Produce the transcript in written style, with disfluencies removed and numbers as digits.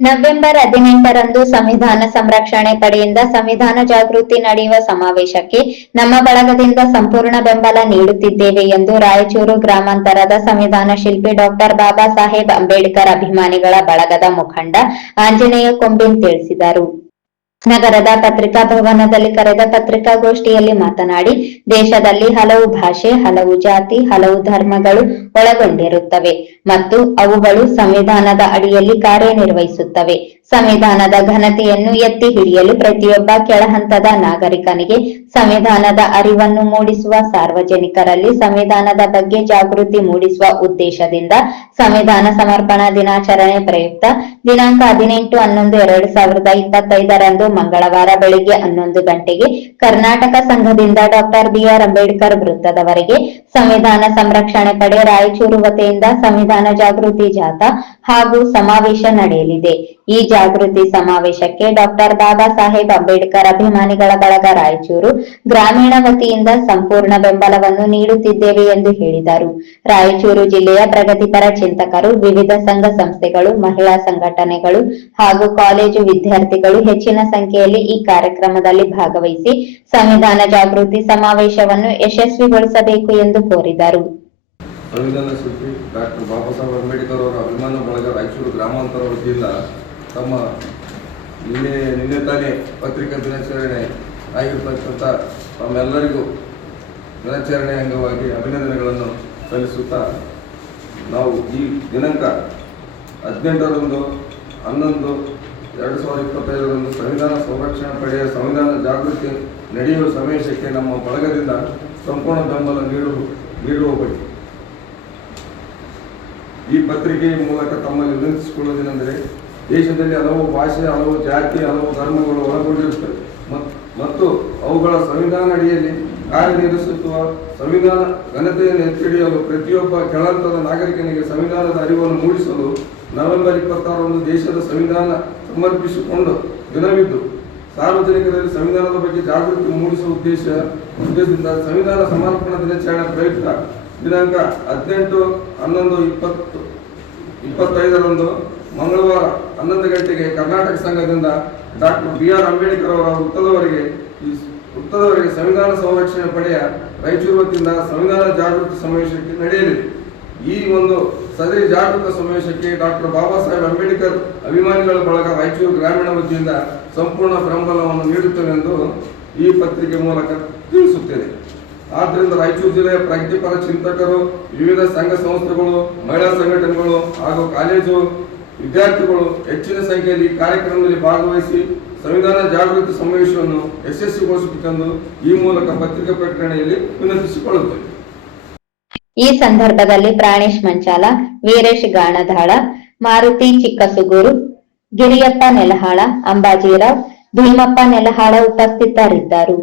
November 18ರಂದು ಸಂವಿಧಾನ ಸಂರಕ್ಷಣೆ ಪಡೆಯಿಂದ ಸಂವಿಧಾನ ಜಾಗೃತಿ ನಡೆಯುವ ಸಮಾವೇಶಕ್ಕೆ ನಮ್ಮ ಬಳಗದಿಂದ ಸಂಪೂರ್ಣ ಬೆಂಬಲ ನೀಡುತ್ತಿದ್ದೇವೆ ಎಂದು ರಾಯಚೂರು ಗ್ರಾಮಾಂತರದ ಸಂವಿಧಾನ ಶಿಲ್ಪಿ ಡಾಕ್ಟರ್ ಬಾಬಾ ಸಾಹೇಬ್ ಅಂಬೇಡ್ಕರ್ ಅಭಿಮಾನಿಗಳ ಬಳಗದ ಮುಖಂಡ ಆಂಜನೇಯ ಕೊಂಬಿನ್ ತಿಳಿಸಿದರು. ನಗರದ ಪತ್ರಿಕಾ ಭವನದಲ್ಲಿ ಕರೆದ ಪತ್ರಿಕಾಗೋಷ್ಠಿಯಲ್ಲಿ ಮಾತನಾಡಿ, ದೇಶದಲ್ಲಿ ಹಲವು ಭಾಷೆ, ಹಲವು ಜಾತಿ, ಹಲವು ಧರ್ಮಗಳು ಒಳಗೊಂಡಿರುತ್ತವೆ ಮತ್ತು ಅವುಗಳು ಸಂವಿಧಾನದ ಅಡಿಯಲ್ಲಿ ಕಾರ್ಯನಿರ್ವಹಿಸುತ್ತವೆ. ಸಂವಿಧಾನದ ಘನತೆಯನ್ನು ಎತ್ತಿ ಹಿಡಿಯಲು ಪ್ರತಿಯೊಬ್ಬ ಕೆಳಹಂತದ ನಾಗರಿಕನಿಗೆ ಸಂವಿಧಾನದ ಅರಿವನ್ನು ಮೂಡಿಸುವ, ಸಾರ್ವಜನಿಕರಲ್ಲಿ ಸಂವಿಧಾನದ ಬಗ್ಗೆ ಜಾಗೃತಿ ಮೂಡಿಸುವ ಉದ್ದೇಶದಿಂದ ಸಂವಿಧಾನ ಸಮರ್ಪಣಾ ದಿನಾಚರಣೆ ಪ್ರಯುಕ್ತ ದಿನಾಂಕ 18/11/2025ರಂದು ಮಂಗಳವಾರ ಬೆಳಿಗ್ಗೆ 11 ಗಂಟೆಗೆ ಕರ್ನಾಟಕ ಸಂಘದಿಂದ ಡಾಕ್ಟರ್ ಬಿ.ಆರ್. ಅಂಬೇಡ್ಕರ್ ವೃತ್ತದವರೆಗೆ ಸಂವಿಧಾನ ಸಂರಕ್ಷಣೆ ಪಡೆ ರಾಯಚೂರು ವತಿಯಿಂದ ಸಂವಿಧಾನ ಜಾಗೃತಿ ಜಾಥಾ ಹಾಗೂ ಸಮಾವೇಶ ನಡೆಯಲಿದೆ. ಈ ಜಾಗೃತಿ ಸಮಾವೇಶಕ್ಕೆ ಡಾಕ್ಟರ್ ಬಾಬಾ ಸಾಹೇಬ್ ಅಂಬೇಡ್ಕರ್ ಅಭಿಮಾನಿಗಳ ಬಳಗ ರಾಯಚೂರು ಗ್ರಾಮೀಣ ವತಿಯಿಂದ ಸಂಪೂರ್ಣ ಬೆಂಬಲವನ್ನು ನೀಡುತ್ತಿದ್ದೇವೆ ಎಂದು ಹೇಳಿದರು. ರಾಯಚೂರು ಜಿಲ್ಲೆಯ ಪ್ರಗತಿಪರ ಚಿಂತಕರು, ವಿವಿಧ ಸಂಘ ಸಂಸ್ಥೆಗಳು, ಮಹಿಳಾ ಸಂಘಟನೆಗಳು ಹಾಗೂ ಕಾಲೇಜು ವಿದ್ಯಾರ್ಥಿಗಳು ಹೆಚ್ಚಿನ ಸಂಖ್ಯೆಯಲ್ಲಿ ಈ ಕಾರ್ಯಕ್ರಮದಲ್ಲಿ ಭಾಗವಹಿಸಿ ಸಂವಿಧಾನ ಜಾಗೃತಿ ಸಮಾವೇಶವನ್ನು ಯಶಸ್ವಿಗೊಳಿಸಬೇಕು ಎಂದು ಕೋರಿದರು. ಸಂವಿಧಾನ ಶಿಲ್ಪಿ ಡಾಕ್ಟರ್ ಬಾಬಾ ಸಾಹೇಬ್ ಅಂಬೇಡ್ಕರ್ ಅವರ ಅಭಿಮಾನ ಬಳಗ ರಾಯಚೂರು ಗ್ರಾಮಾಂತರ ವತಿಯಿಂದ ತಮ್ಮ ನಿನ್ನೆ ತಾನೇ ಪತ್ರಿಕಾ ದಿನಾಚರಣೆ ಆಗಿರ್ತಕ್ಕಂಥ ತಮ್ಮೆಲ್ಲರಿಗೂ ದಿನಾಚರಣೆ ಅಂಗವಾಗಿ ಅಭಿನಂದನೆಗಳನ್ನು ಸಲ್ಲಿಸುತ್ತಾ, ನಾವು ಈ ದಿನಾಂಕ 18/11/2025ರಂದು ಸಂವಿಧಾನ ಸಂರಕ್ಷಣಾ ಪಡೆಯ ಸಂವಿಧಾನ ಜಾಗೃತಿ ನಡೆಯುವ ಸಮಾವೇಶಕ್ಕೆ ನಮ್ಮ ಬಳಗದಿಂದ ಸಂಪೂರ್ಣ ಬೆಂಬಲ ನೀಡುವ ಬಗ್ಗೆ ಈ ಪತ್ರಿಕೆಯ ಮೂಲಕ ತಮ್ಮಲ್ಲಿ ವಿನಂತಿಸಿಕೊಳ್ಳುವುದೇನೆಂದರೆ, ದೇಶದಲ್ಲಿ ಹಲವು ಭಾಷೆ, ಹಲವು ಜಾತಿ, ಹಲವು ಧರ್ಮಗಳು ಒಳಗೊಂಡಿರುತ್ತವೆ ಮತ್ತು ಅವುಗಳ ಸಂವಿಧಾನ ಅಡಿಯಲ್ಲಿ ಕಾರ್ಯನಿರ್ವಹಿಸುವ ಸಂವಿಧಾನ ಘನತೆಯನ್ನು ಎತ್ತಿಡಿಯಲು ಪ್ರತಿಯೊಬ್ಬ ಕೆಳಹಂತದ ನಾಗರಿಕನಿಗೆ ಸಂವಿಧಾನದ ಅರಿವನ್ನು ಮೂಡಿಸಲು ನವೆಂಬರ್ 26ರಂದು ದೇಶದ ಸಂವಿಧಾನ ಸಮರ್ಪಿಸಿಕೊಂಡು ದಿನವಿದ್ದು ಸಾರ್ವಜನಿಕರಲ್ಲಿ ಸಂವಿಧಾನದ ಬಗ್ಗೆ ಜಾಗೃತಿ ಮೂಡಿಸುವ ಉದ್ದೇಶದಿಂದ ಸಂವಿಧಾನ ಸಮರ್ಪಣಾ ದಿನಾಚರಣೆ ಪ್ರಯುಕ್ತ ದಿನಾಂಕ 18/11/2025ರಂದು ಮಂಗಳವಾರ 11 ಗಂಟೆಗೆ ಕರ್ನಾಟಕ ಸಂಘದಿಂದ ಡಾಕ್ಟರ್ ಬಿ.ಆರ್. ಅಂಬೇಡ್ಕರ್ ಅವರ ವೃತ್ತದವರೆಗೆ ಸಂವಿಧಾನ ಸಂರಕ್ಷಣೆ ಪಡೆಯ ರಾಯಚೂರು ವತಿಯಿಂದ ಸಂವಿಧಾನ ಜಾಗೃತಿ ಸಮಾವೇಶಕ್ಕೆ ನಡೆಯಲಿದೆ. ಈ ಒಂದು ಸದರಿ ಜಾಗೃತ ಸಮಾವೇಶಕ್ಕೆ ಡಾಕ್ಟರ್ ಬಾಬಾ ಸಾಹೇಬ್ ಅಂಬೇಡ್ಕರ್ ಅಭಿಮಾನಿಗಳ ಬಳಗ ರಾಯಚೂರು ಗ್ರಾಮೀಣ ವತಿಯಿಂದ ಸಂಪೂರ್ಣ ಬೆಂಬಲವನ್ನು ನೀಡುತ್ತೇವೆ ಎಂದು ಈ ಪತ್ರಿಕೆ ಮೂಲಕ ತಿಳಿಸುತ್ತೇನೆ. ಆದ್ದರಿಂದ ರಾಯಚೂರು ಜಿಲ್ಲೆಯ ಪ್ರಗತಿಪರ ಚಿಂತಕರು, ವಿವಿಧ ಸಂಘ ಸಂಸ್ಥೆಗಳು, ಮಹಿಳಾ ಸಂಘಟನೆಗಳು ಹಾಗೂ ಕಾಲೇಜು ವಿದ್ಯಾರ್ಥಿಗಳು ಹೆಚ್ಚಿನ ಸಂಖ್ಯೆಯಲ್ಲಿ ಈ ಕಾರ್ಯಕ್ರಮದಲ್ಲಿ ಭಾಗವಹಿಸಿ ಸಂವಿಧಾನ ಜಾಗೃತಿ ಸಮಾವೇಶವನ್ನು ಯಶಸ್ವಿಗೊಳಿಸಬೇಕೆಂದು ಈ ಮೂಲಕ ಪತ್ರಿಕಾ ಪ್ರಕಟಣೆಯಲ್ಲಿ ವಿನಂತಿಸಿಕೊಳ್ಳುತ್ತೇವೆ. ಈ ಸಂದರ್ಭದಲ್ಲಿ ಪ್ರಾಣೇಶ್ ಮಂಚಾಲ, ವೀರೇಶ್ ಗಾಣಧಾಳ, ಮಾರುತಿ ಚಿಕ್ಕಸುಗೂರು, ಗಿರಿಯಪ್ಪ ನೆಲಹಾಳ, ಅಂಬಾಜಿರಾವ್, ಭೀಮಪ್ಪ ನೆಲಹಾಳ ಉಪಸ್ಥಿತರಿದ್ದರು.